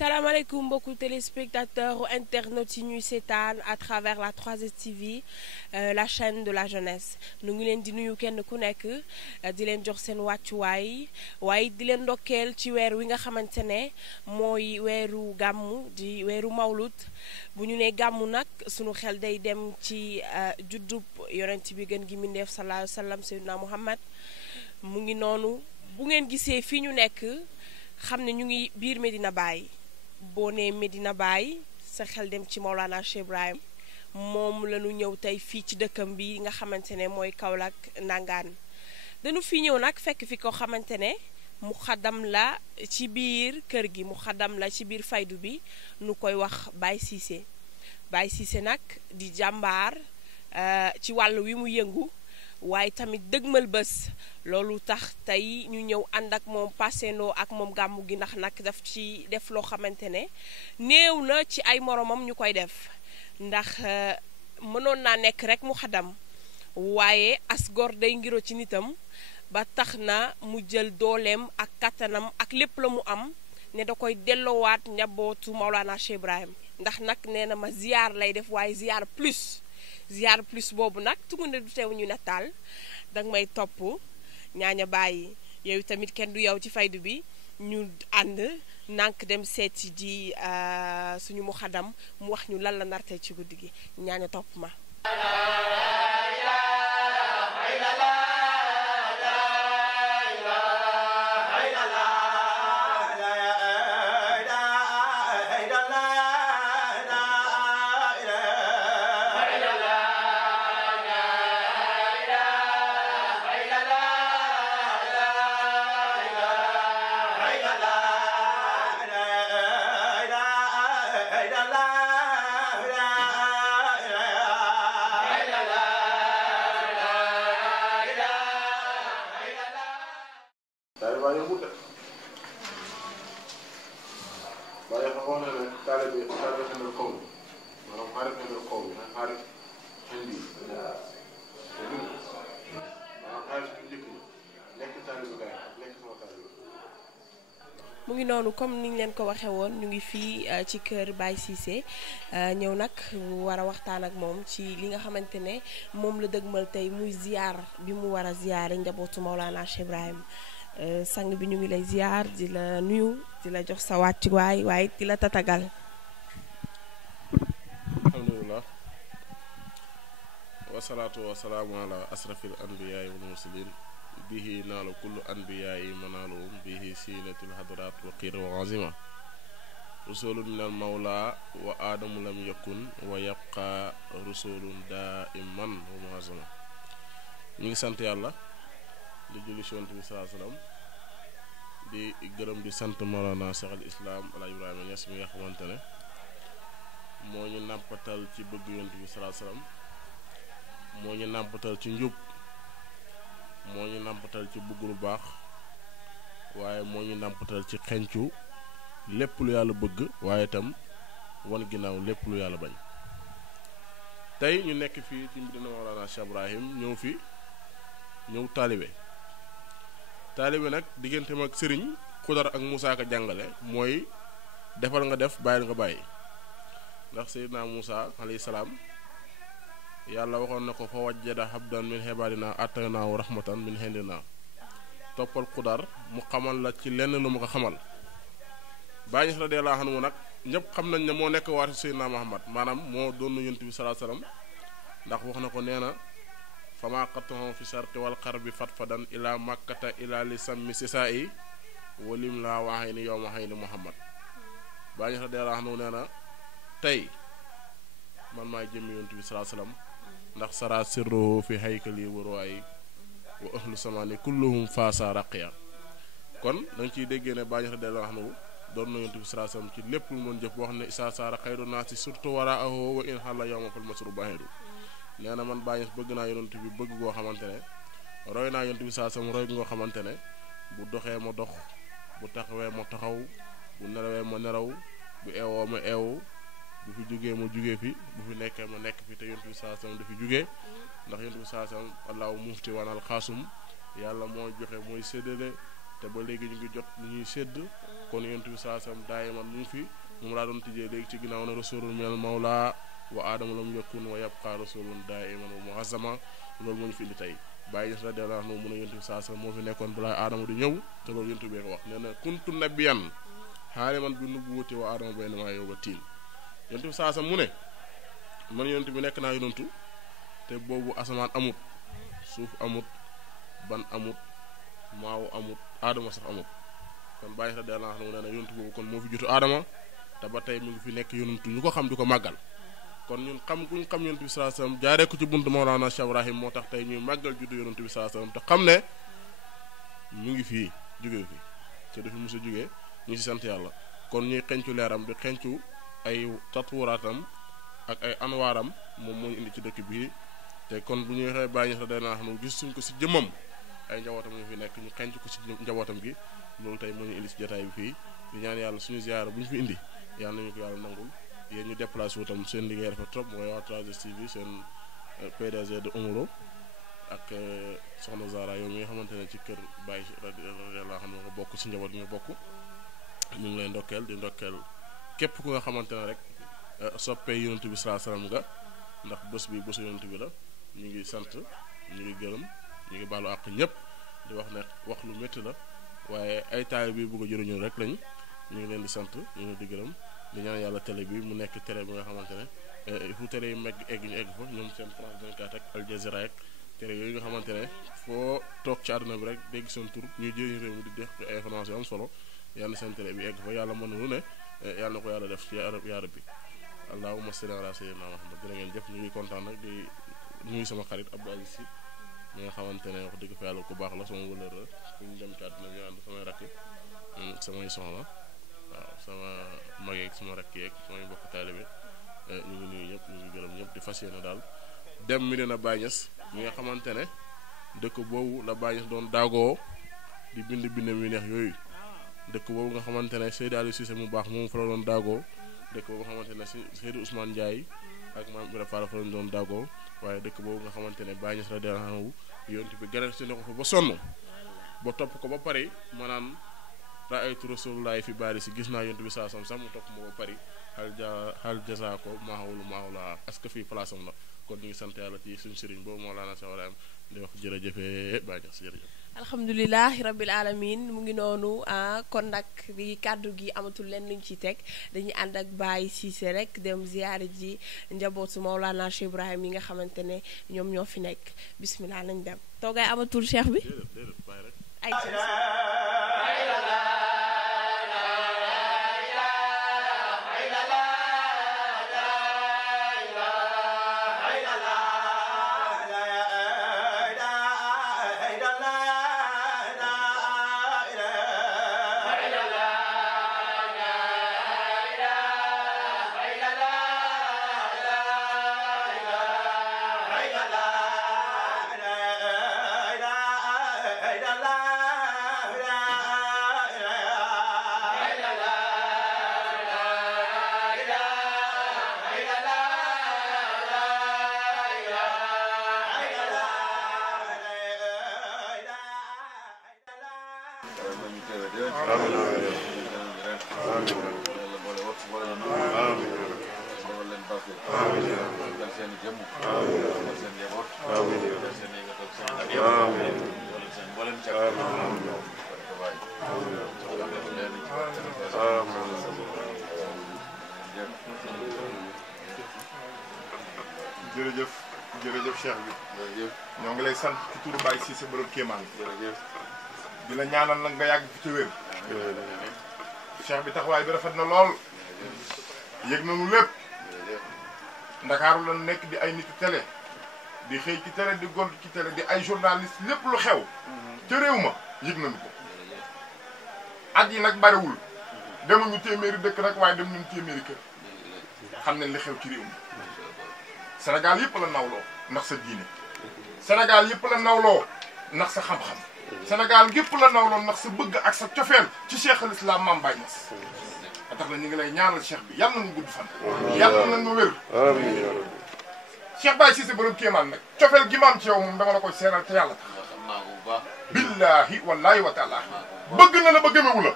salaamaaleykum mbokku téléspectateurs internautes yi ñuy seetaan à travers la 3STV la chaîne de la jeunesse nu ngi leen di nuyu kenn ku nekk di leen jox seen wàccuwaay waaye di leen ndokkeel ci weer wi nga xamante ne mooy weeru gàmmu di weeru mawlud bu ñu nee gàmmu nag sunu xel day dem ci juddub yonent bi gën gi mindeef sallallahu alayhi wa sallam Seydina Muhammad mu ngi noonu bu ngeen gisee fii ñu nekk xam ne ñu ngi biir Medina Baye boo nee Medina Baye sa xel dem ci Maulana Cheikh Ibrahim moom la ñu ñëw tey fii ci dëkkam bi nga xamante ne mooy Kaolack Ndangaan dañu fi ñëw nag fekk fi ko xamante ne mu xadam la ci biir kër gi mu xadam la ci biir faydu bi nu koy wax Baye Cissé Baye Cissé nag di jàmbaar ci wàll wi mu yëngu waaye tamit dëgmal bés loolu tax tey ñu ñëw ànd ak moom pasendoo ak moom gàmmu gi ndax nag daf ci def loo xamante ne néew na ci ay moromam ñu koy def ndax mënoon naa nekk rek mu xadam waaye as gor day ngiro ci nitam ba tax na mu jël dooleem ak kattanam ak lépp la mu am ne da koy delloowaat njabootu Maulana Cheikh Ibrahim ndax nag nee na ma ziar lay def waaye ziar plus boobu nag tungu ne du teew ñu nataal danga may topp ñaaña bàyyi yow tamit kenn du yow ci faydu bi ñu ànd nànk dem seeti ji suñu mu xadam mu wax ñu lan la narte ci guddi gi ñaaña topp ma mu ngi noonu comme niñ leen ko waxee woon ñu ngi fii ci kër Baye Cissé ñëw nag war a waxtaan ak moom ci li nga xamante ne moom la dëgmal tey muy ziar bi mu war a ziare njabootu Maulana Cheikh Ibrahim sang bi ñu ngi lay ziar di la nuyu di la jox sa wàccuwaay waaye di la tatagal. alhamdulilah wasalaatu wasalaamu ala asrafil anbiyaai wal mursalin bihi naalu kullu anbiyaai manaaluhum bihi siinatul hadraat wa qiir wa azima rusulun min al mawla wa aadamu lam yakun wa yabqa rusulun daiman wa muazama ñu ngi sant yàlla di julli ci Yonent bi sallallahu alayhi wasallam di gërëm di sant Mawlana Cheikh al Islam Alaaji Ibrahima Niass mi nga xamante ne moo ñu nàmpatal ci bëgg Yonent bi sallallahu alayhi wasallam moo ñu nàmpatal ci njub moo ñu nàmpatal ci bëgg lu baax waaye moo ñu nàmpatal ci xencu lépp lu yàlla bëgg waaye itam wan ginnaaw lépp lu yàlla bañ tey ñu nekk fii ci Medina Maulana Cheikh Ibrahim ñëw taalibe nag digganteem ak sëriñ Xudar ak Moussa ka jàngale mooy defal nga def bàyyil nga bàyyi ndax Seydina Moussa alayhi salaam yàlla waxoon na ko fa wajjada habdan min xibaadina ataynaahu rahmatan min hindina toppal Xudar mu xamal la ci lenn lu mu ko xamal Baay Ñas radiyallaahu anhu nag ñëpp xam nañ ne moo nekk waati Seydina Muhammad maanaam moo doon Yonent bi sallallaahu alayhi wa sallam ndax wax na ko nee na fama qatahum fi sharqi wal xarbi fatfadan ila makkata ila li sammi sisaa'i walim laa waxay ni yow ma xëy ni Muhammad Baay Ñas radiyallaahu anhu nee na tey man maay jëmmi Yonent bi sallallaahu alayhi wa sallam ndax sara sirruhu fi haykali wa ruwaay wa ahlu samani kulluhum faasa raqiya kon da nga ciy déggee ne Baay Ñas radiyallaahu anhu doon na Yonent bi sallallaahu alayhi wa sallam ci lépp lu mën jëf boo xam ne isaa saara xayru naasi surtout waraahu wa in xalla yawma fal masru bahidu nee na man Baay Ñas bëgg naa Yonent bi bëgg goo xamante ne roy naa Yonent bi sallallaahu alayhi wa sallam roy goo xamante ne bu doxee ma dox bu taxawee ma taxaw bu nelawee ma nelaw bu eewoo ma eewu bu fi jugee ma jugee fi bu fi nekkee ma nekk fi te Yonent bi sallallaahu alayhi wa sallam dafi jugee ndax Yonent bi sallallaahu alayhi wa sallam allahu mufti wanal xaasum yàlla moo joxe mooy séddale te ba léegi ñu ngi jot lu ñuy sédd kon yonent bi saa sam daay man mu ngi fi moom laa doon tijjee léegi ci ginnaaw na rasulun minal mawla wa aadama lam yakun wa yabqa rasulun daiman wa muhazzama loolu moo ñu fi indi tey bàyyi ñes radiyallahu anhu mu ne yonent bi saa sam moo fi nekkoon balaa aadama di ñëw te loolu yonent bi ko wax nee na kuntu nabiyan xaaliman bi nubuwwati wa aadama baynama yow ba tiin yonent bi saa sam mu ne man yonent bi nekk naa yonentu te boobu asamaan amut suuf amut ban amut maaw amut aadama sax amut kon bàyyi radiyallahu anhu nee na yonentu boobu kon moo fi jotu aadama te ba tey mu ngi fi nekk yonentu ñu ko xam di ko màggal kon ñun xam guñ xam yonent bi sallallahu alayhi wasallam jaaree ko ci buntu Mawlana Cheikh Ibrahim moo tax tey ñuy màggal juddu yonent bi sallallahu alayhi wasallam te xam ne mu ngi fii jóge fi te du fi mos a jógee ñu ci sant yàlla kon ñuy xencu leeram di xencu ay tatwuraatam ak ay anwaaram moom moo ñu indi ci dëkk bii te kon bu ñuy xëy bàyyi ñax dana xam ne gis suñ ko ci jëmmam ay njabootam ñu fi nekk ñu xenc ko ci njabootam gi loolu tey moo ñu indi ci jotaay bi fii di ñaan yàlla suñu ziyaara bu ñu fi indi yàlla nañu ko yàlla nangul yéen ñu déplacé wu tam seen liggéey rafet trop mooy waa 3STV seen PDG de Omoro ak soxna Zara yow mi nga xamante ne ci kër Baye radiyallahu anhu nga bokk ci njaboot gi nga bokk ñu ngi lay ndokkeel di ndokkeel képp ku nga xamante ne rek soppee yonent bi sallallahu alayhi wasallam nga ndax bés bi bésu yonent bi la ñu ngi sant ñu ngi gërëm ñu ngi baalu àq ñëpp di wax ne wax lu métti la waaye ay taal bi bëgg a jëriñu rek lañ ñu ngi leen di sant ñu ngi di gërëm di ñaan yàlla télé bi mu nekk télé bi nga xamante ne fu télé yi megg egg ñu egg fa ñoom seen France 24 ak Al Jazeera ak télé yooyu nga xamante ne foo toog ci àdduna bi rek dégg seen tur ñuy jëriñ réew mi di def ay information am solo yàlla seen télé bi egg fa yàlla mën na lu ne yàlla na ko yàlla def ci yaa rabbi allahumma salli ala sayyidina Muhammad jërë ngeen jëf ñu ngi kontaan nag di nuyu sama xarit Abdou Aziz Sy mi nga xamante ne wax dëgg fa yàlla ku baax la sama wëlër la fu ñu dem ci àdduna bi ñu ànd samay rakk samay soxna waaw sama mag yeeg sama rakk yeeg samay mbokk taalibe ñu ngi nuyu ñëpp ñu ngi gërëm ñëpp di fas yéene daal dem Medina Baye Niass mi nga xamante ne dëkk boobu la Baye Niass doon daagoo di bind mi neex yooyu dëkk boobu nga xamante ne Seydou Aliou Cissé mu baax moom fa la doon daagoo dëkk boobu nga xamante ne Seydou Ousmane Ndiaye ak maam Ibra Fall fa lañ doon daagoo waaye dëkk boobu nga xamante ne Baye Niass radiyallahu anhu yonent bi gërëm si ne ko fa ba sonn ba topp ko ba pare maanaam raaytu rasulullahi fi baari si gis naa yonent bi saa sam sax mu topp ma ba pare xal jasa ko maahawla est-ce que fii place am la kon ñu ngi sant yàlla ci suñu sëriñ boobu Mawlana Cheikh Ibrahim di wax jërëjëfee Baye Niass jërëjëf alhamdulilahi rabbil alamin mu ngi noonu kon nag di kàddu gi amatul leen luñ ci teg dañuy ànd ak Baye Cissé rek dem ziyaare ji njabootu Mawlana Cheikh Ibrahim yi nga xamante ne ñoom ñoo fi nekk bismillah nañ dem toogaay amatul cheikh bi ay jërëjëf cheikh bi ñoo ngi lay sant ci turu Baye Cissé borom kéemaan di la ñaanal nag nga yàgg fi ci wér cheikh bi taxawaay bi rafet na lool yëg nañu lépp ndakaaru la nekk di ay nitu télé di xëy ci télé di gont ci télé di ay journaliste lépp lu xew ca réew ma yëg nañu ko at yi nag bariwul demuñu téeméeri dëkk nag waaye dem ñun téeméeri kër xam ne li xew ci réew mi Sénégal yëpp la nawloo ndax sa diine Sénégal yëpp la nawloo ndax sa xam-xam Sénégal yëpp la nawloo ndax sa bëgg ak sa cofeel ci Cheikh al Islam Mame Baye Niass a tax na ñu ngi lay ñaanal cheikh bi yàlla na nga gudd fan yàlla na nga wér Cheikh Baye Cissé borom kéemaan nag cofeel gi ma am ci yow moom dama la koy seeral te yàlla tax billahi wallahi wa taala bëgg na la ba gëmewu la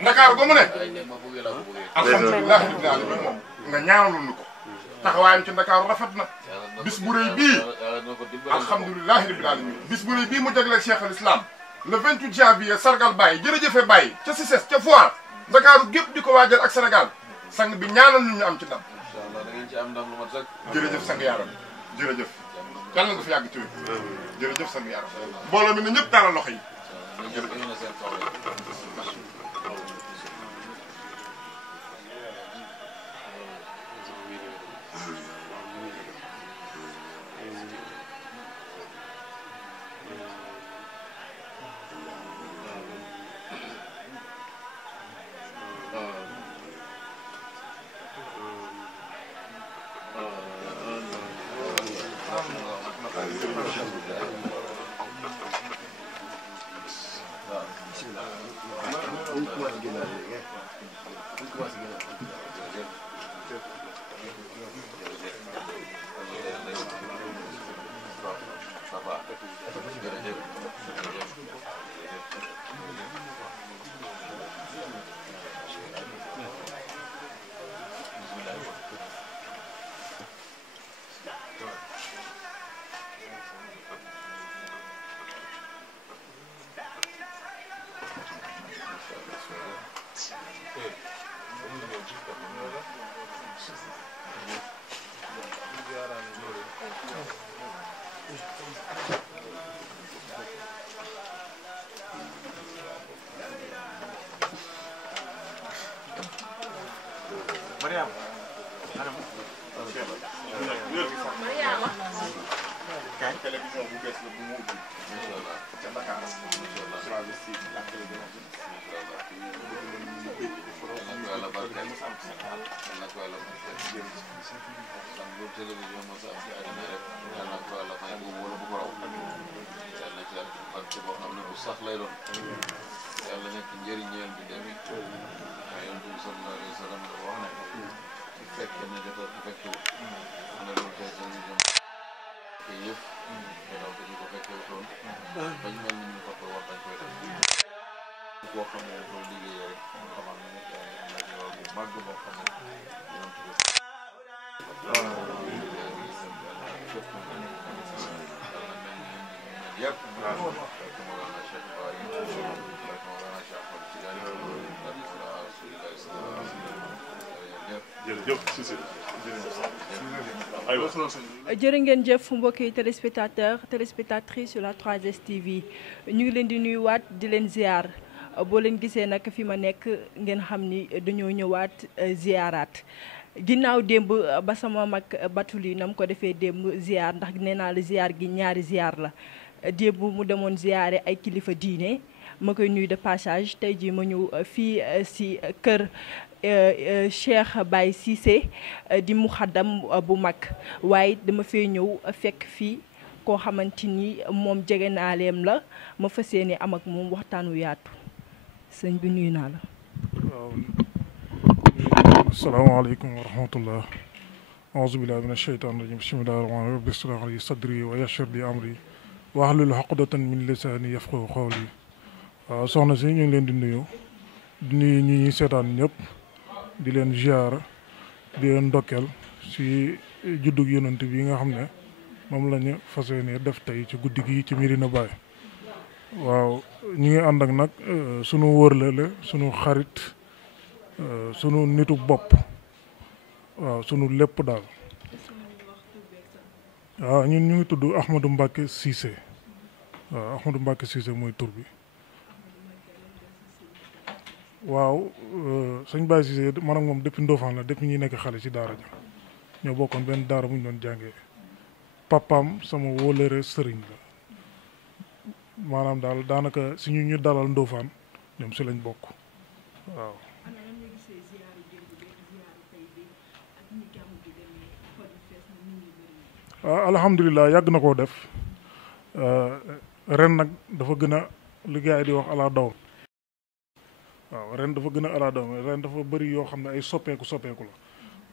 Ndakaaru ba mu ne alhamdulilah rabbil alamin moom nga ñaanalul ñu ko taxawaayam ci Ndakaaru rafet na bis bu rëy bii alhamdulilah rabbil alamin bis bu rëy bii mu jagleel Cheikh al Islam le 28 janvier sargal Baye jërëjëfe Baye ca Cissesse ca Foire Ndakaaru gépp di ko waajal ak Sénégal sang bi ñaanal ñu am ci ndam jërëjëf sang yaaram jërëjëf yàlla nga fi yàgg ci wér jërëjëf sang yaaram mbooloo mi ne ñëpp tàllal loxo yi télévision bu bees la bu mu ubbi ca Dakar sax lay doon yàlla nekk njëriñ ñeel bi dem it yonent bi sallallahu alayhi wa sallam dafa wax ne su fekkee ne dafa fekkee ne loolu tey télévision te yëpp gannaaw te ñu ko fekkee wutoon bañ mel ni ñu ko war dañ koy def koo xam ne dafa liggéeyee rek nga xamal ne nekk am na yoon bu màgg boo xam ne yonent bi yëpp jërë ngeen jëf mbokki téléspectatrice sur la 3STV ñu ngi leen di nuyuwaat di leen ziar boo leen gisee nag fi ma nekk ngeen xam ni dañoo ñëwaat ziaraat ginnaaw démb ba sama mag batuli nam ko defee démb ziar ndax nee naa la ziar gi ñaari ziar la démb mu demoon ziare ay kilifa diine ma koy nuyu de passage tey jii ma ñëw fii si kër Cheikh Baye Cissé di muxaddam bu mag waaye dama fee ñëw fekk fii koo xamante ni moom jege naaleem la ma fas yéene am ak moom waxtaan wu yaatu sëñ bi nuyu naa la. waaw asalaamaaleykum wa rahmatullah auzu billahi min asheytaan rajim bismillahi rahmaani rahim rabbi ishrah li sadri wa yassir li amri wahlul uqdatan min lisaani yafqahu qawli waaw soxna si ñu ngi leen di nuyu ñi ñuy seetaan ñëpp di leen ziar di leen ndokkeel si juddug yonent bi nga xam ne moom la ñu fas yéene def tey ci guddi gi ci Medina Baye waaw ñu ngi ànd ak nag sunu wërlale sunu xarit sunu nitu bopp waaw sunu lépp daal waaw ñun ñu ngi tudd Ahmadou Mbacké Cissé waaw Ahmadou Mbacké Cissé mooy tur bi waaw sëñ Baye Cissé man ak moom depuis Ndofane la depuis ñuy nekk xale ci daara ja ñoo bokkoon benn daara bu ñu doon jàngee papaam sama wóolëre sëriñ la maanaam daal daanaka si ñu dalal Ndofane ñoom si lañ bokk waaw. alhamdulilah yàgg na koo def ren nag dafa gën a li gars yi di wax ala daw waaw ren dafa gën a ala daw ren dafa bëri yoo xam ne ay soppeeku la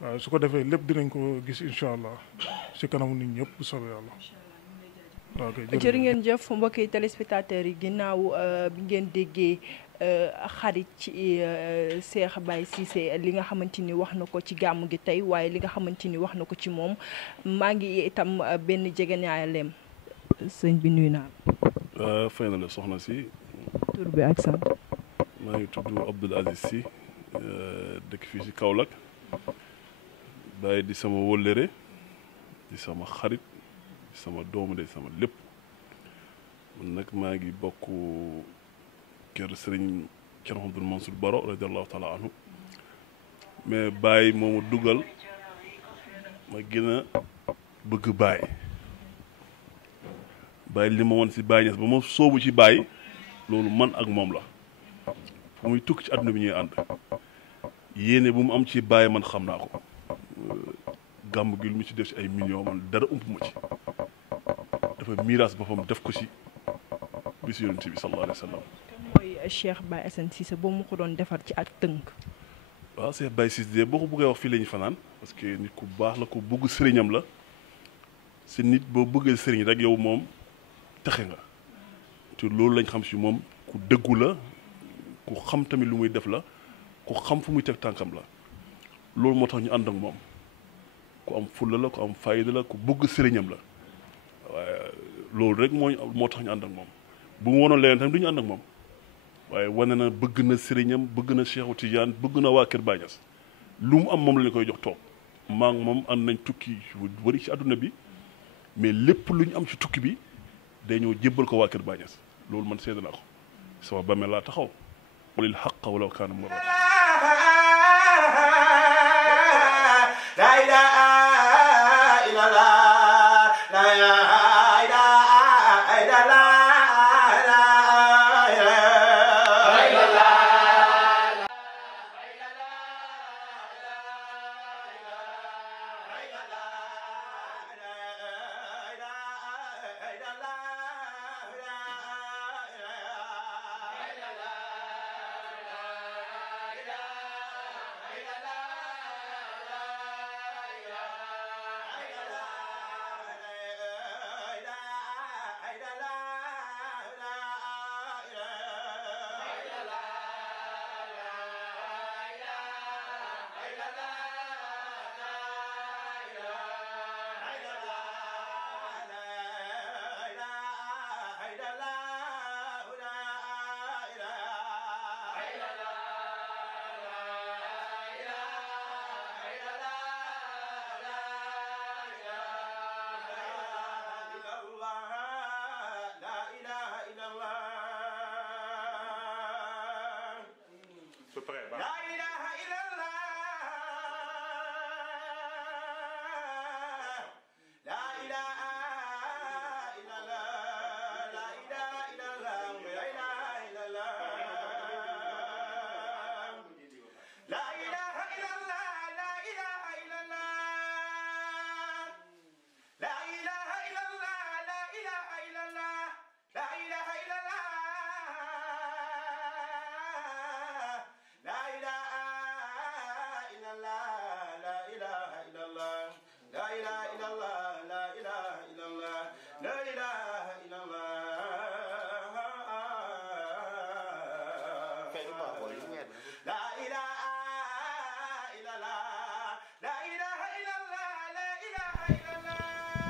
waaw su ko defee lépp dinañ ko gis incha allah si kanamu nit ñëpp bu soobee yàlla jërë ngeen jëf mbokki téléspectateurs yi ginnaaw bi ngeen déggee xarit ci Cheikh Baye Cissé li nga xamante ni wax na ko ci gàmm gi tey waaye li nga xamante ni wax na ko ci moom maa ngi itam benn jegeñaaleem sëñ bi nuyu naa la. fay na la soxna si. tur bi ak sant. maa ngi tudd Abdoul Aziz Sy dëkk fii ci Kaolack Baye di sama wóllëre di sama xarit di sama doomu de sama lépp man nag maa ngi bokk kër Serigne Thierno Abdoul Mansour Baro radiallahu taala anhu mais Baye moomu dugal ma gën a bëgg Baye Baye li ma woon ci Baye Niass ba ma soobu ci Baye loolu man ak moom la fu muy tukki ci àdduna bi ñuy ànd yéene bu mu am ci Baye man xam naa ko gàmm gi lu mu ci def ci ay millions man dara ump ma ci dafa miiras boppam def ko ci bisu yonent bi sallallahu alayhi wa sallam. mooy Cheikh Baye Assane Cissé boo mu ko doon defar ci ak tënk. waaw Cheikh Baye Cissé boo ko bëggee wax fii la ñu fanaan parce que nit ku baax la ku bëgg sëriñam la si nit boo bëggee sëriñ rek yow moom texe nga te loolu lañ xam si moom ku dëggu la ku xam tamit lu muy def la ku xam fu muy teg tànkam la loolu moo tax ñu ànd ak moom ku am fulla la ku am fayda la ku bëgg sëriñam la waaye loolu rek moo tax ñu ànd ak moom bu mu wonoon leneen tamit du ñu ànd ak moom waaye wane na bëgg na sëriñam bëgg na Cheikhu Tidiane bëgg na waa Kër Baye Niass lu mu am moom la ñu koy jox toog maa ngi moom ànd nañ tukki bu bëri ci àdduna bi mais lépp lu ñu am ci tukki bi day ñëw jébbal ko waa Kër Baye Niass loolu man seede naa ko sama bàmmeel laa taxaw qulil haqqa walaw kaana murran la ilaha illallah la ilaha illallah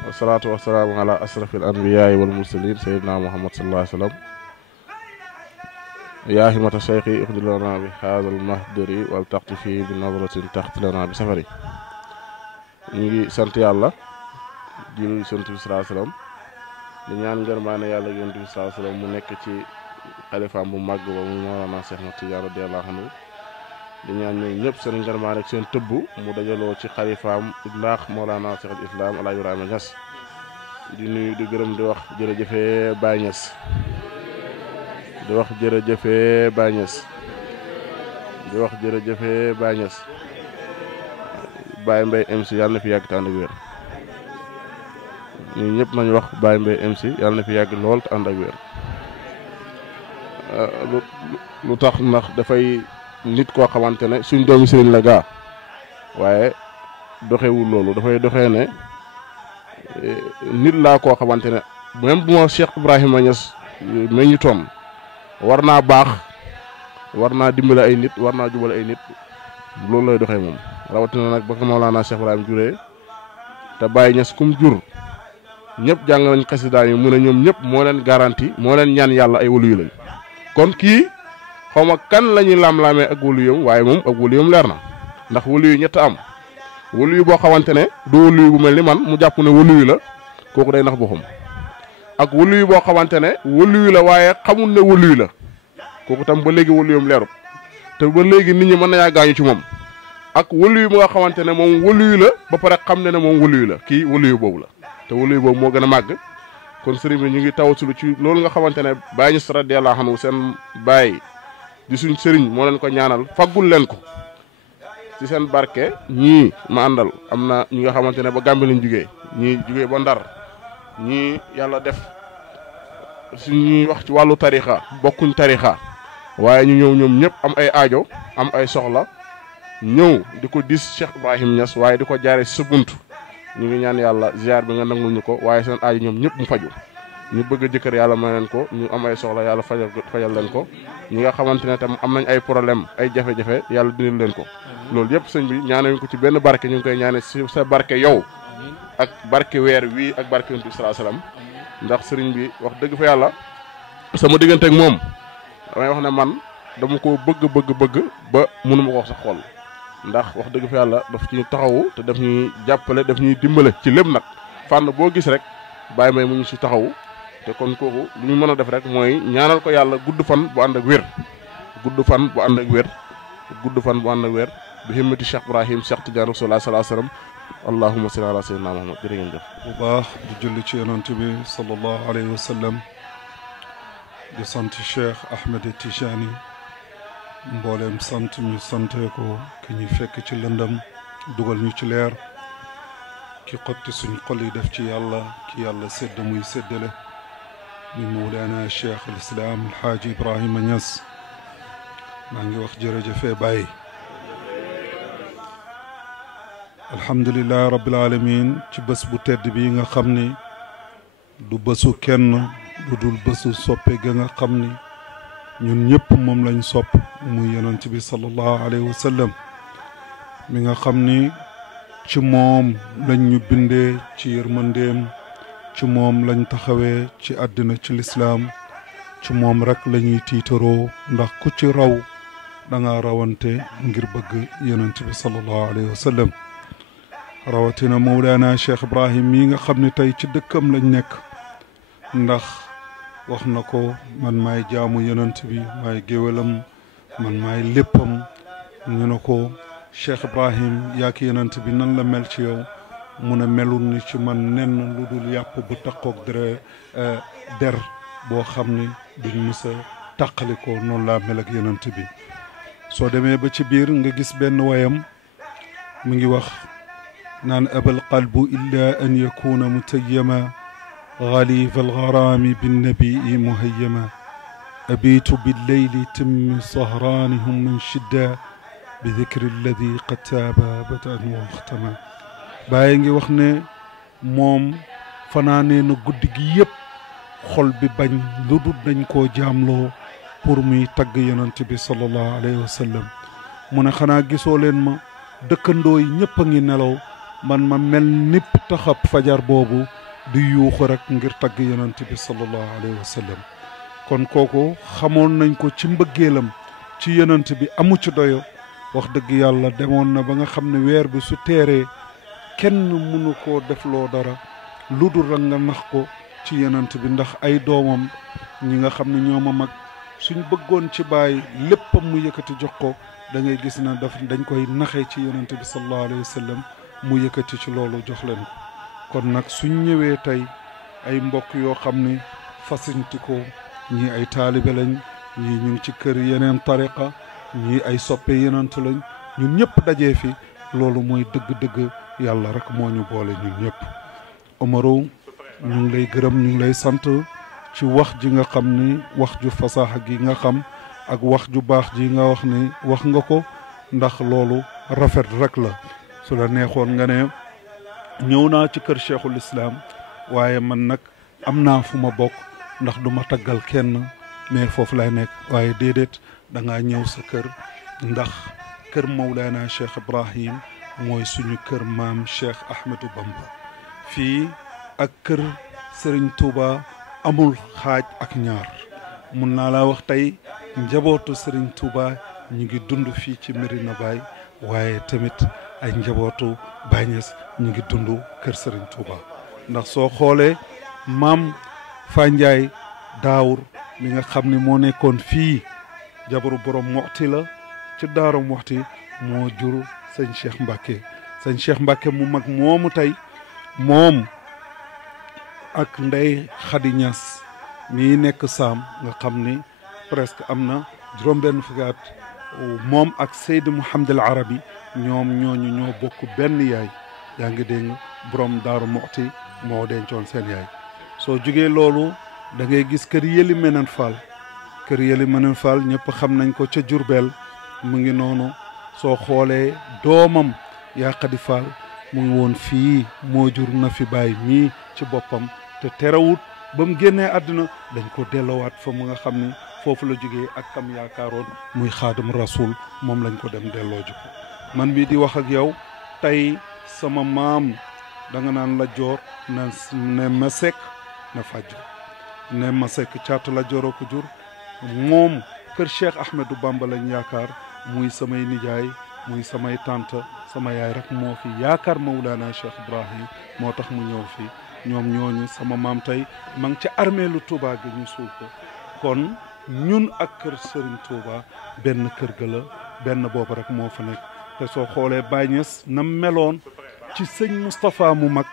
wasalaatu wasalaamu ala asrafil anbiyaai wal mursalin sayyidina muhammad sallallahu alayhi wa sallam yaa himata cheikhi uxdilana bi haadal mahdari wal taxti fii bi nadratin taxtilana bi safari ñu ngi sant yàlla julli sant bi sallallahu alayhi wa sallam di ñaan ngërmaane yàlla yonent bi sallallahu alayhi wa sallam mu nekk ci xalifaam bu màgg ba mu Mawlana Cheikh Ahmad Tidiane radiyallahu anhu di ñaan ñoom ñëpp seen ngërmaane ak seen tëbb mu dajaloo ci xalifaam ndax Mawlana Cheikh al Islam Alaaji Ibrahima Niass di nuyu di gërëm di wax jërëjëfee Baye Niass di wax jërëjëfee Baye Niass di wax jërëjëfee Baye Niass Baye Mbaye MC yàlla na fi yàgg te ànd ak wér ñun ñëpp nañu wax Baye Mbaye MC yàlla na fi yàgg lool te ànd ak wér lu tax ndax dafay nit koo xamante ne suñ doomi sëriñ la gaa waaye doxewul loolu dafay doxee ne nit laa koo xamante ne même bu ma Cheikh Ibrahima Niass meññu toon war naa baax war naa dimbale ay nit war naa jubale ay nit loolu lay doxee moom rawatina nag ba ko Mawlana Cheikh Ibrahima juree te Baye Niass kum jur ñëpp jàng nañ xasidaan yi mu ne ñoom ñëpp moo leen garanti moo leen ñaan yàlla ay waliyu lañ kon kii xaw ma kan la ñuy laam-laamee ak waliyam waaye moom ak waliyam leer na ndax waliyu ñett am waliyu boo xamante ne du waliyu bu mel ni man mu jàpp ne waliyu la kooku day nax boppam ak waliyu boo xamante ne waliyu la waaye xamul ne waliyu la kooku tam ba léegi waliyam leerut te ba léegi nit ñi mën nañaa gaañu ci moom ak waliyu bi nga xamante ne moom waliyu la ba pare xam ne ne moom waliyu la kii waliyu boobu la te waliyu boobu moo gën a màgg kon sëriñ bi ñu ngi tawasulu ci loolu nga xamante ne Baye Niass radiyallahu anhu seen baay di suñ sëriñ moo leen ko ñaanal faggul leen ko ci seen barke ñii ma àndal am na ñi nga xamante ne ba Gàmbi lañ jugee ñii jugee ba Ndar ñii yàlla def suñuy wax ci wàllu tarixa bokkuñ tarixa waaye ñu ñëw ñoom ñëpp am ay aajo am ay soxla ñëw di ko dis Cheikh Ibrahim Niass waaye di ko jaare si sa bunt ñu ngi ñaan yàlla ziar bi nga nangul ñu ko waaye seen aajo ñoom ñëpp mu faju ñu bëgg a jëkkër yàlla may leen ko ñu am ay soxla yàlla fajal leen ko ñi nga xamante ne tam am nañ ay problème ay jafe-jafe yàlla dindil leen ko loolu yëpp sëñ bi ñaanal ko ci benn barke ñu ngi koy ñaane si sa barke yow ak barke weer wii ak barke yonent bi sallallahu alayhi wasallam ndax sëriñ bi wax dëgg fa yàlla sama diggante ak moom damay wax ne man dama ko bëgg ba mënuma ko wax sax xool ndax wax dëgg fa yàlla daf ci taxawu te daf ñuy jàppale daf ñuy dimbale ci lépp nag fànn boo gis rek bàyyi may mu ñu si taxawu te kon kooku lu ñu mën a def rek mooy ñaanal ko yàlla gudd fan bu ànd ak wér gudd fan bu ànd ak wér gudd fan bu ànd ak wér bi himmati Cheikh Ibrahim Cheikh Tidiane Rasulullah sallallahu alayhi wasallam allahumma salli ala sayyidina Muhammad jërë ngeen jëf bu baax di julli ci yonent bi sallallahu alayhi wa sallam di sant Cheikh Ahmed Tijani mbooleem sant ñu sante ko ki ñu fekk ci lëndam dugal ñu ci leer ki xotti suñ xol yi def ci yàlla ki yàlla sédd muy séddale mi mawlaana Cheikh al Islam Alhaaji Ibrahima Niass maa ngi wax jërëjëfee Baye alhamdulilah rabbil alamin ci bés bu tedd bi nga xam ni du bésu kenn du dul bésu soppe ga nga xam ni ñun ñëpp moom lañ sopp muy yonent bi sallallahu alayhi wa sallam mi nga xam ni ci moom lañ ñu bindee ci yërmandeem ci moom lañ taxawee ci àddina ci lislaam ci moom rek la ñuy tiitaroo ndax ku ci raw da nga rawante ngir bëgg yonent bi sallallahu alayhi wa sallam rawatina Mawlana Cheikh Ibrahim mii nga xam ne tey ci dëkkam lañ nekk ndax wax na ko man maay jaamu yonent bi maay géwélam man maay léppam ñu ne ko Cheikh Ibrahim yaa ki yonent bi nan la mel ci yow mu ne melul ni ci man nenn lu dul yàpp bu takkoog der boo xam ni duñ mës a tàqalikoo noonu laa mel ak yonent bi soo demee ba ci biir nga gis benn wayam mu ngi wax naan abal qalbu illa an yakuna mutayyama غليظ الغرام بالنبي مهيما أبيت بالليل تم سهرانهم من شدة بذكر الذي قد تاب بدءا واختما باي ngi wax ne moom fanaanee na guddi gi yëpp xol bi bañ lu dul dañ koo jaamloo pour muy tagg yonent bi sallallahu alayhi wa sallam mu ne xanaa gisoo leen ma dëkkandoo yi ñëpp a ngi nelaw man ma mel nipp taxab fajar boobu di yuuxu rek ngir tagg yonent bi sallallahu alayhi wa sallam kon kooku xamoon nañ ko ci mbëggeelam ci yonent bi amu ci doyo wax dëgg yàlla demoon na ba nga xam ne weer bi su teeree kenn mënu koo defloo dara lu dul rek nga nax ko ci yonent bi ndax ay doomam ñi nga xam ne ñoo ma mag suñ bëggoon ci bàyyi léppam mu yëkkati jox ko da ngay gis na dañ koy naxee ci yonent bi sallallahu alayhi wa sallam mu yëkkati ci loolu jox leen ko kon nag suñ ñëwee tey ay mbokk yoo xam ne fasanti ko ñii ay taalibe lañ ñii ñu ngi ci kër yeneen tariqa ñii ay soppe yenent lañ ñun ñëpp dajee fi loolu mooy dëgg-dëgg yàlla rek moo ñu boole ñun ñëpp Omaro ñu ngi lay gërëm ñu ngi lay sant ci wax ji nga xam ni wax ju fasaaxa gi nga xam ak wax ju baax ji nga wax ni wax nga ko ndax loolu rafet rek la su la neexoon nga ne ñëw naa ci kër cheikhul islam waaye man nag am naa fu ma bokk ndax du ma taggal kenn mais foofu lay nekk waaye déedéet da ngaa ñëw sa kër ndax kër Mawlana Cheikh Ibrahim mooy suñu kër maam Cheikh Ahmadou Bamba fii ak kër Serigne Touba amul xaaj ak ñaar mun naa laa wax tey njabootu Serigne Touba ñu ngi dund fii ci Medina Baye waaye tamit ay njabootu Baye Niass ñu ngi dund kër Serigne Touba ndax soo xoolee maam Fandiaye Daawur mi nga xam ne moo nekkoon fii jabaru borom Moxti la ci Daaru Moxti moo jur sëñ Cheikh Mbacke sëñ Cheikh Mbacke mu mag moomu tey moom ak Ndey Khady Niass mii nekk Saam nga xam ni presque am na juróom-benn fukki at moom ak Seydi Mouhamadul Arabi ñoom ñooñu ñoo bokk benn yaay yaa ngi dégg borom Daaru Moxti moo dencoon seen yaay soo jugee loolu da ngay gis kër Yëli Meneen Fall kër Yëli Meneen Fall ñëpp xam nañ ko ca Jurbel mu ngi noonu soo xoolee doomam yaa Khady Fall mu ngi woon fii moo jur na fi bàyyi mii ci boppam te terewut ba mu génnee àdduna dañ ko delloowaat fa mu nga xam ni foofu la jógee ak kam yaakaaroon muy Xaadim Rasul moom lañ ko dem delloo ji ko man mii di wax ak yow tey sama maam da nga naan la joor ne ma sekk na fàjju ne ma sekk caatu la jooroo ko jur moom kër Cheikh Ahmadou Bamba lañ yaakaar muy samay nijaay muy samay tante sama yaay rek moo fi yaakaar Mawlana Cheikh Ibrahim moo tax mu ñëw fi ñoom ñooñu sama maam tey ma ngi ca armée lu Touba gi ñu suul ko kon ñun ak kër Serigne Touba benn kër ga la benn boobu rek moo fa nekk te soo xoolee Baye Niass na meloon ci sëñ Moustapha mu mag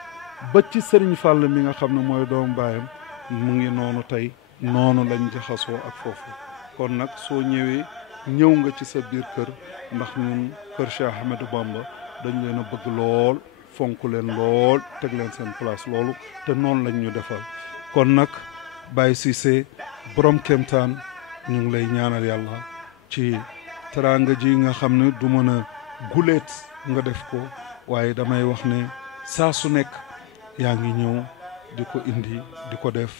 ba ci Serigne Fall mi nga xam ne mooy doomu baayam mu ngi noonu tey noonu lañ jaxasoo ak foofu kon nag soo ñëwee ñëw nga ci sa biir kër ndax ñun kër Cheikh Ahmadou Bamba dañ leen a bëgg lool fonk leen lool teg leen seen place loolu te noonu lañ ñu defal kon nag Baye Cissé borom kéemtaan ñu ngi lay ñaanal yàlla ci teraanga ji nga xam ne du mën a guleet nga def ko waaye damay wax ne saa su nekk yaa ngi ñëw di ko indi di ko def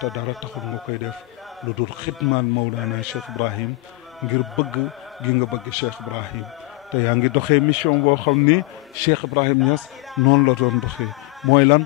te dara taxul nga koy def lu dul xidmaan Mawlana Cheikh Ibrahim ngir bëgg gi nga bëgg Cheikh Ibrahim te yaa ngi doxee mission boo xam ni Cheikh Ibrahim Niass noonu la doon doxee mooy lan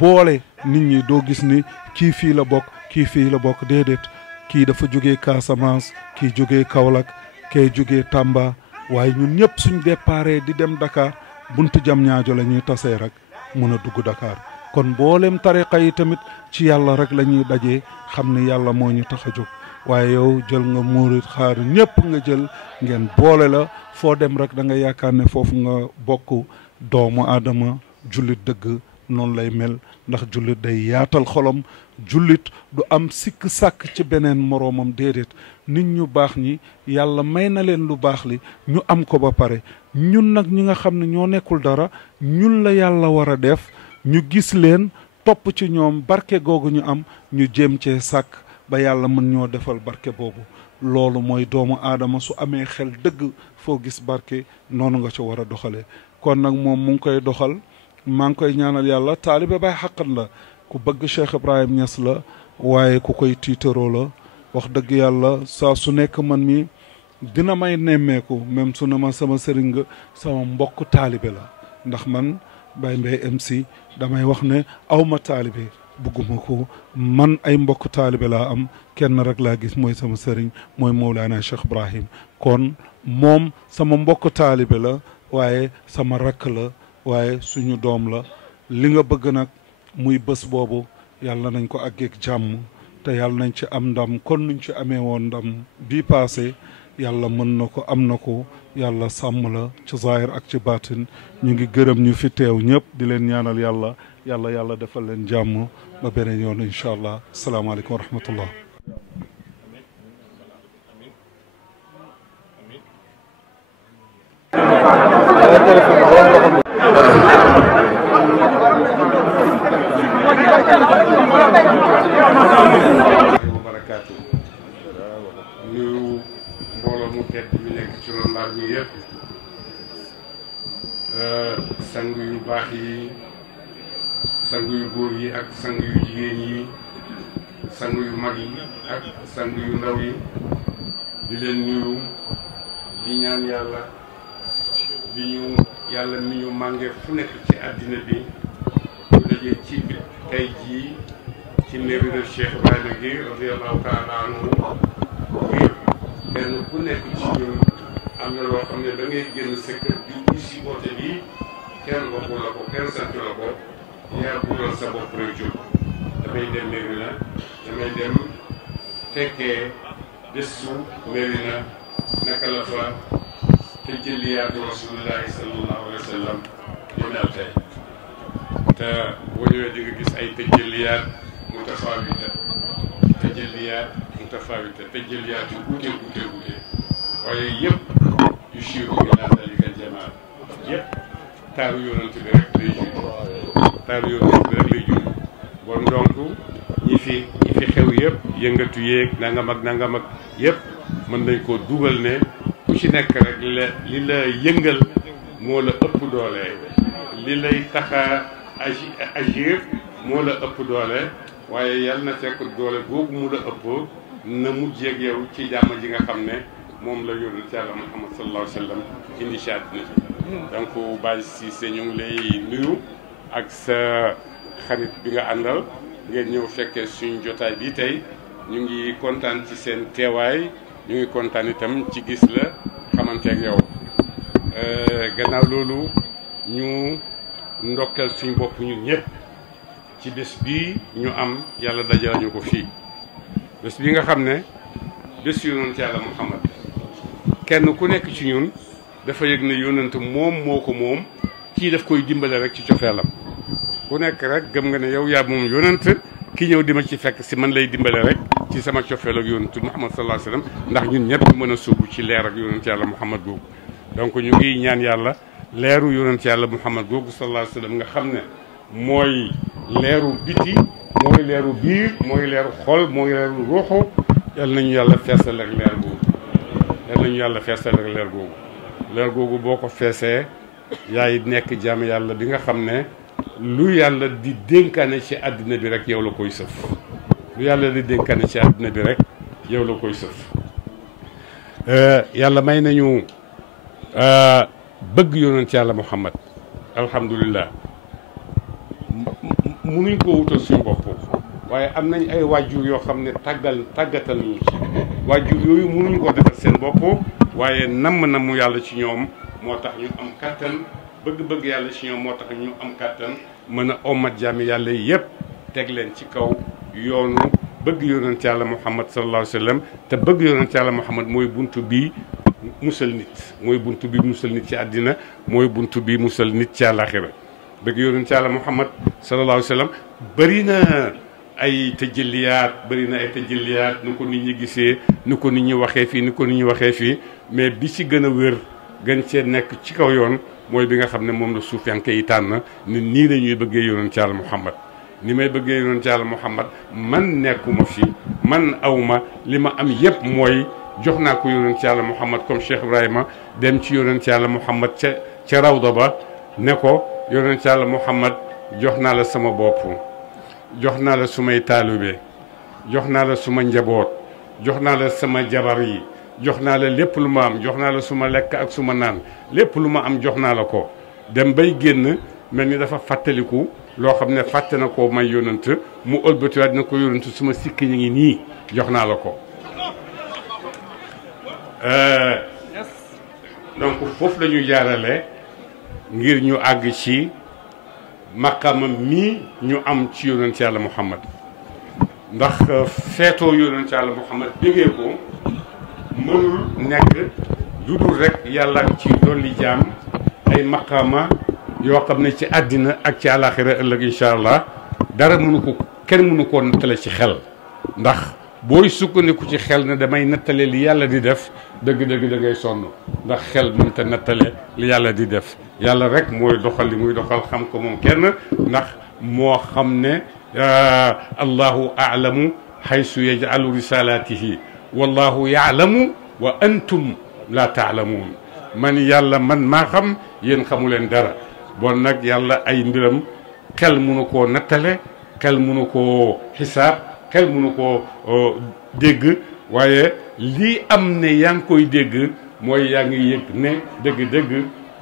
boole nit ñi doo gis ni kii fii la bokk kii fii la bokk déedéet kii dafa jógee Casamance kii jógee Kaolack kay jógee Tamba waaye ñun ñëpp suñ déparé di dem Dakar buntu jam ñaajo la ñuy tasee rek mun a dugg Dakar kon mboolem tariqa yi tamit ci yàlla rek la ñuy dajee xam ne yàlla moo ñu tax a jóg waaye yow jël nga muurit xaar ñëpp nga jël ngeen boole la foo dem rek da nga yaakaar ne foofu nga bokk doomu aadama jullit dëgg noonu lay mel ndax jullit day yaatal xolam jullit du am sikk sàkk ci beneen moroomam déedéet nit ñu baax ñi yàlla may na leen lu baax li ñu am ko ba pare ñun nag ñi nga xam ne ñoo nekkul dara ñun la yàlla war a def ñu gis leen topp ci ñoom barke googu ñu am ñu jéem cee sàkk ba yàlla mën ñoo defal barke boobu loolu mooy doomu aadama su amee xel dëgg foo gis barke noonu nga ci war a doxalee kon nag moom mu ngi koy doxal maa ngi koy ñaanal yàlla taalibe Baay xaqan la ku bëgg Cheikh Ibrahim Niass la waaye ku koy tiitaroo la wax dëgg yàlla saa su nekk man mi dina may nemmeeku même su ne ma sama sëriñ nga sama mbokk taalibe la ndax man Baye Mbaye MC damay wax ne awma taalibe bugguma ko man ay mbokk taalibe laa am kenn rek laa gis mooy sama sëriñ mooy Mawlana Cheikh Ibrahim kon moom sama mbokk taalibe la waaye sama rakk la waaye suñu doom la li nga bëgg nag muy bés boobu yàlla nañ ko àggeeg jàmm te yàlla nañ ci am ndam kon nuñ ci amee woon ndam bii passé yàlla mën na ko am na ko yàlla sàmm la ci zahir ak ci baatin ñu ngi gërëm ñu fi teew ñëpp di leen ñaanal yàlla defal leen jàmm ba beneen yoon incha allah asalaamaaleykum wa rahmatullah barakaatu nuyu mbooloo mu tedd mi nekk ci ron mbaar mi yëpp sang yu baax yi sang yu góor yi ak sang yu jigéen yi sang yu mag yi ak sang yu ndaw yi di leen nuyu di ñaan yàlla bi ñu yàlla mi ñu màngee fu nekk ci àddina bi ñu dajee ci bit tey jii ci Médina Cheikh Ibrahima Gueye radiyallahu taala anhu ngir kenn ku nekk ci ñun am na loo xam ne da ngay génn sa kër di uy si woote bi kenn waxu la ko kenn sant la ko yaa buural sa bopp rek jóg damay dem Médina damay dem fekkee bésu Médina naka la fa te jëliyaatu rasulillahi sallallahu alayhi wa sallam di mel tey te boo ñëwee di nga gis ay tëjëliyaat mutafaawita tëjëliyaat mutafaawita tëjëliyaat yu guute waaye yëpp yu siiru ila dalika jamaal yëpp taaru yonent bi rek lay jur bon donc ñi fi xew yëpp yëngatu yeeg nangam ak yëpp mën nañ koo dugal ne ku ci nekk rek li la yëngal moo la ëpp doole li lay taxa agir moo la ëpp doole waaye yal na fekk doole googu mu la ëpp na mujjeeg yow ci jàmm ji nga xam ne moom la yónni ci Yàlla Muhammad sallallahu alayhi wa sallam indi ci àddina bi donc Baye Cissé ñu ngi lay nuyu ak sa xarit bi nga àndal ngeen ñëw fekkee suñu jotaay bi tey ñu ngi kontaan ci seen teewaay ñu ngi kontaan itam ci gis la xamante ak yow gannaaw loolu ñu ndokkeel suñ bopp ñun ñëpp ci bés bii ñu am yàlla dajale ñu ko fii bés bi nga xam ne bés yonent Yàlla Muhammad kenn ku nekk ci ñun dafa yëg ne yonent moom moo ko moom kii daf koy dimbale rek ci cofeelam ku nekk rek gëm nga ne yow yaa moom yonent ki ñëw di ma ci fekk si man lay dimbale rek ci sama cofeel ak yonent Muhammad sallallahu alayhi wa sallam ndax ñun ñëpp ñu mën a sóobu ci leer ak yonent Yàlla Muhammad googu donc ñu ngi ñaan yàlla leeru yonent Yàlla Muhammad googu sallallahu alayhi wa sallam nga xam ne mooy leeru biti mooy leeru biir mooy leeru xol mooy leeru ruuxu yal nañu yàlla feesal ak leer googu yal nañu yàlla feesal ak leer googu boo ko feesee yaay nekk jaam yàlla bi nga xam ne lu yàlla di dénkaane ci àddina bi rek yow la koy sëf lu yàlla di dénkaane ci àddina bi rek yow la koy sëf yàlla may nañu bëgg yonent Yàlla Muhammad alhamdulillah munuñ ko wutal suñu bopp waaye am nañ ay waajur yoo xam ne tàggatal nañu ci waajur yooyu munuñ ko defal seen bopp waaye namm yàlla ci ñoom moo tax ñu am kattan bëgg-bëgg yàlla ci ñoom moo tax ñu am kattan mën a ommat jaami yàlla yëpp teg leen ci kaw yoonu bëgg yonent Yàlla Muhammad sallallahu alayhi wa sallam te bëgg yonent Yàlla Muhammad mooy buntu bii musal nit mooy buntu bi musal nit ci àddina mooy buntu bi musal nit ci àllaaxira bëgg yonent Yàlla Muhammad sallallahu alayhi wa sallam bëri na ay tëjëliyaat nu ko nit ñi gisee nu ko nit ñi waxee fii mais bi ci gën a wér gën cee nekk ci kaw yoon mooy bi nga xam ne moom la suufiyanke yi tànn ni nii la ñuy bëggee yonent Yàlla Muhammad ni may bëggee yonent Yàlla Muhammad man nekkuma fi man awma li ma am yépp mooy jox naa ko yonent Yàlla Muhammad comme Cheikh Ibrahima dem ci yonent Yàlla Muhammad ca rawda ba ne ko yonent Yàlla Muhammad jox naa la sama bopp jox naa la sumay taalibe jox naa la suma njaboot jox naa la sama jabar yi jox naa la lépp lu ma am jox naa la suma lekk ak suma naan lépp lu ma am jox naa la ko dem bay génn mel ni dafa fàttaliku loo xam ne fàtte na ko may yonent mu ëlbatiwaat na ko yonent suma sikki ñu ngi nii jox naa la ko donc foofu la ñu jaarale ngir ñu àgg ci maqaama mii ñu am ci yonent Yàlla Muhammad ndax feetoo yonent Yàlla Muhammad bégee ko mënul nekk lu dul rek yàlla ci dolli jaam ay maqaama yoo xam ne ci àddina ak ci àllaaxira ëllëg incha allah dara mënu ko kenn mënu koo nattale ci xel ndax booy sukkandiku ci xel ne damay nattale li yàlla di def dëgg-dëgg da ngay sonn ndax xel mënta nattale li yàlla di def yàlla rek mooy doxal li muy doxal xam ko moom kenn ndax moo xam ne allahu aalamu haysu yaj'alu risalatihi wallahu yaalamu wa antum la taalamuun man yàlla man maa xam yéen xamu leen dara bon nag yàlla ay mbiram xel mënu koo nattale xel mënu koo xisaab xel mënu koo dégg waaye lii am ne yaa ngi koy dégg mooy yaa ngi yëg ne dëgg-dëgg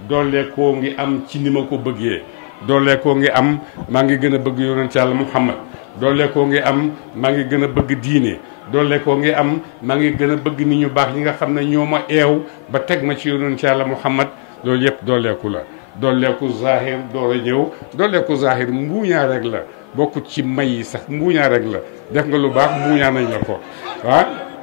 doole koo ngi am ci ni ma ko bëggee doole koo ngi am maa ngi gën a bëgg yonent Yàlla Muhammad doole koo ngi am maa ngi gën a bëgg diine doole koo ngi am maa ngi gën a bëgg nit ñu baax ñi nga xam ne ñoo ma eew ba teg ma ci yonent Yàlla Muhammad loolu yëpp dooleeku la dooleeku zahir door a ñëw dooleeku zahir mbuuñaa rek la bokkut ci may yi sax mbuuñaa rek la def nga lu baax mbuuñaa nañ la ko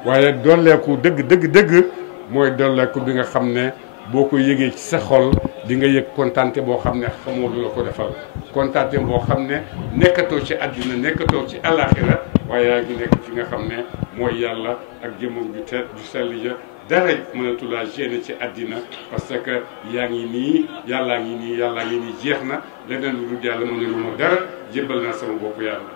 waaye dooleeku dëgg mooy dooleeku bi nga xam ne boo ko yëgee ci sa xol di nga yëg kontante boo xam ne xamoo lu la ko defal kontante boo xam ne nekkatoo ci àddina nekkatoo ci alaxira waaye yaa ngi nekk fi nga xam ne mooy yàlla ak jëmmam ju sell ja dara mënatu laa gêné ci àddina parce que yaa ngi nii yàllaa ngi nii jeex na leneen lu dul yàlla mënulu ma dara jébbal naa sama bopp yàlla